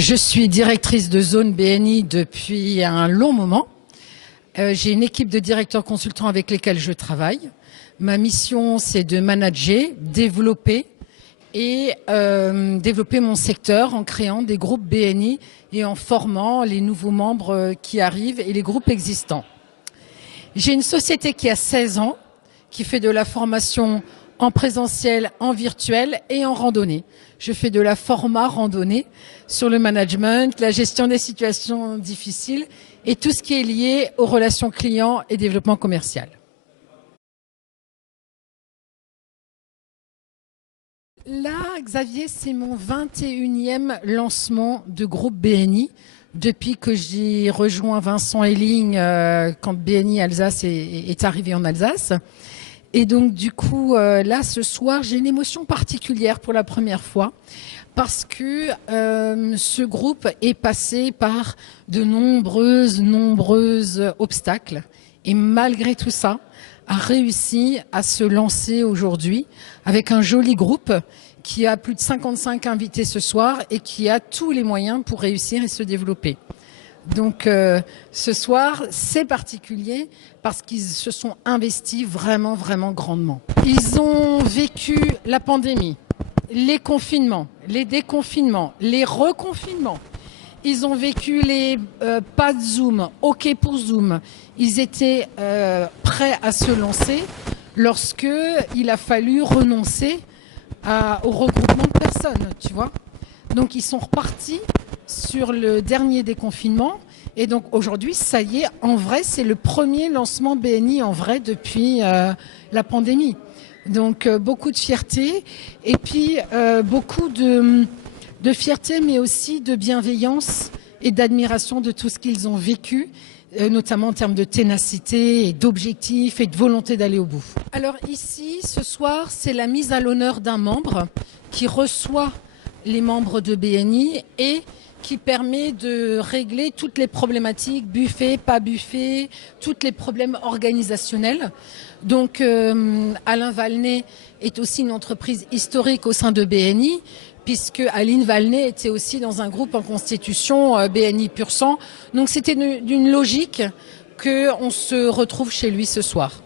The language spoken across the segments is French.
Je suis directrice de zone BNI depuis un long moment. J'ai une équipe de directeurs consultants avec lesquels je travaille. Ma mission, c'est de manager, développer et développer mon secteur en créant des groupes BNI et en formant les nouveaux membres qui arrivent et les groupes existants. J'ai une société qui a 16 ans, qui fait de la formation en présentiel, en virtuel et en randonnée. Je fais de la format randonnée sur le management, la gestion des situations difficiles et tout ce qui est lié aux relations clients et développement commercial. Là, Xavier, c'est mon 21e lancement de groupe BNI depuis que j'ai rejoint Vincent Elling quand BNI Alsace est arrivé en Alsace. Et donc, du coup, là, ce soir, j'ai une émotion particulière pour la première fois parce que ce groupe est passé par de nombreuses obstacles. Et malgré tout ça, a réussi à se lancer aujourd'hui avec un joli groupe qui a plus de 55 invités ce soir et qui a tous les moyens pour réussir et se développer. Donc ce soir, c'est particulier parce qu'ils se sont investis vraiment grandement. Ils ont vécu la pandémie, les confinements, les déconfinements, les reconfinements. Ils ont vécu les pas de Zoom, OK pour Zoom. Ils étaient prêts à se lancer lorsque il a fallu renoncer au regroupement de personnes, tu vois. Donc ils sont repartis sur le dernier déconfinement. Et donc aujourd'hui, ça y est, en vrai, c'est le premier lancement BNI en vrai depuis la pandémie. Donc beaucoup de fierté et puis beaucoup de fierté, mais aussi de bienveillance et d'admiration de tout ce qu'ils ont vécu, notamment en termes de ténacité et d'objectifs et de volonté d'aller au bout. Alors ici, ce soir, c'est la mise à l'honneur d'un membre qui reçoit les membres de BNI et qui permet de régler toutes les problématiques, buffet, pas buffet, tous les problèmes organisationnels. Donc Alain Valnet est aussi une entreprise historique au sein de BNI, puisque Aline Valnet était aussi dans un groupe en constitution BNI Pur Sang. Donc c'était d'une logique qu'on se retrouve chez lui ce soir.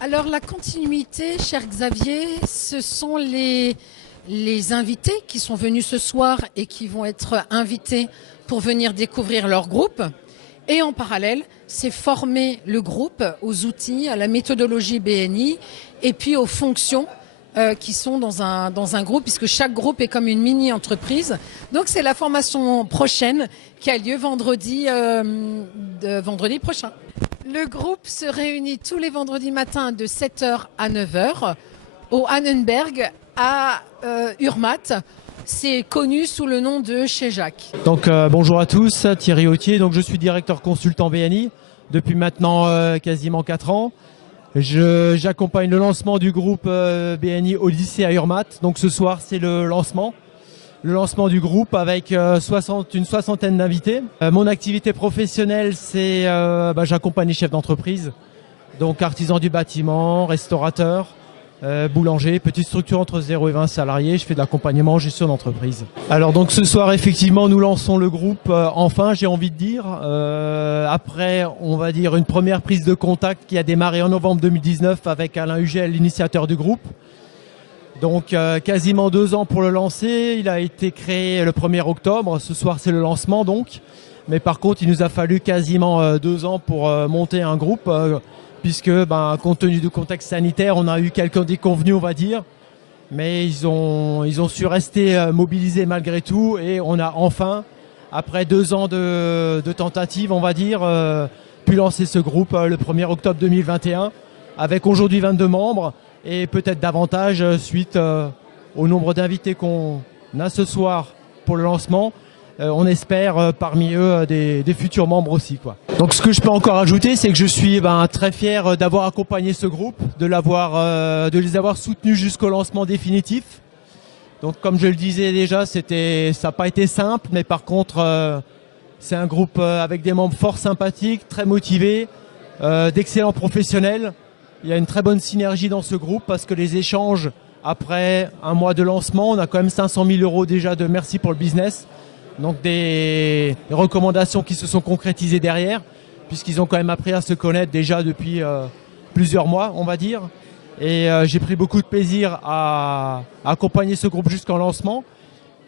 Alors la continuité, cher Xavier, ce sont les invités qui sont venus ce soir et qui vont être invités pour venir découvrir leur groupe. Et en parallèle, c'est former le groupe aux outils, à la méthodologie BNI et puis aux fonctions qui sont dans un groupe, puisque chaque groupe est comme une mini-entreprise. Donc c'est la formation prochaine qui a lieu vendredi prochain. Le groupe se réunit tous les vendredis matins de 7h à 9h au Annenberg à Urmat. C'est connu sous le nom de Chez Jacques. Donc bonjour à tous, Thierry Autier, donc je suis directeur consultant BNI depuis maintenant quasiment 4 ans. J'accompagne le lancement du groupe BNI Odyssée à Urmat. Donc ce soir c'est le lancement du groupe avec une soixantaine d'invités. Mon activité professionnelle, c'est j'accompagne les chefs d'entreprise, donc artisans du bâtiment, restaurateurs, boulanger, petite structure entre 0 et 20 salariés. Je fais de l'accompagnement en gestion d'entreprise. Alors donc ce soir effectivement nous lançons le groupe enfin, j'ai envie de dire, après on va dire une première prise de contact qui a démarré en novembre 2019 avec Alain Hugel, l'initiateur du groupe. Donc quasiment 2 ans pour le lancer. Il a été créé le 1er octobre. Ce soir c'est le lancement donc. Mais par contre il nous a fallu quasiment 2 ans pour monter un groupe puisque compte tenu du contexte sanitaire on a eu quelques déconvenus on va dire. Mais ils ont su rester mobilisés malgré tout et on a enfin, après 2 ans de tentatives on va dire, pu lancer ce groupe le 1er octobre 2021 avec aujourd'hui 22 membres. Et peut-être davantage suite au nombre d'invités qu'on a ce soir pour le lancement. On espère parmi eux des futurs membres aussi, quoi. Donc ce que je peux encore ajouter, c'est que je suis très fier d'avoir accompagné ce groupe, de les avoir soutenus jusqu'au lancement définitif. Donc comme je le disais déjà, ça n'a pas été simple, mais par contre c'est un groupe avec des membres fort sympathiques, très motivés, d'excellents professionnels. Il y a une très bonne synergie dans ce groupe parce que les échanges Après un mois de lancement, on a quand même 500 000 € déjà de merci pour le business. Donc des recommandations qui se sont concrétisées derrière, puisqu'ils ont quand même appris à se connaître déjà depuis plusieurs mois, on va dire. Et j'ai pris beaucoup de plaisir à accompagner ce groupe jusqu'en lancement.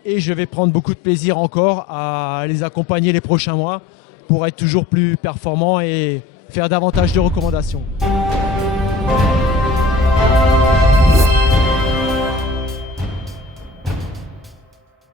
Et je vais prendre beaucoup de plaisir encore à les accompagner les prochains mois pour être toujours plus performants et faire davantage de recommandations.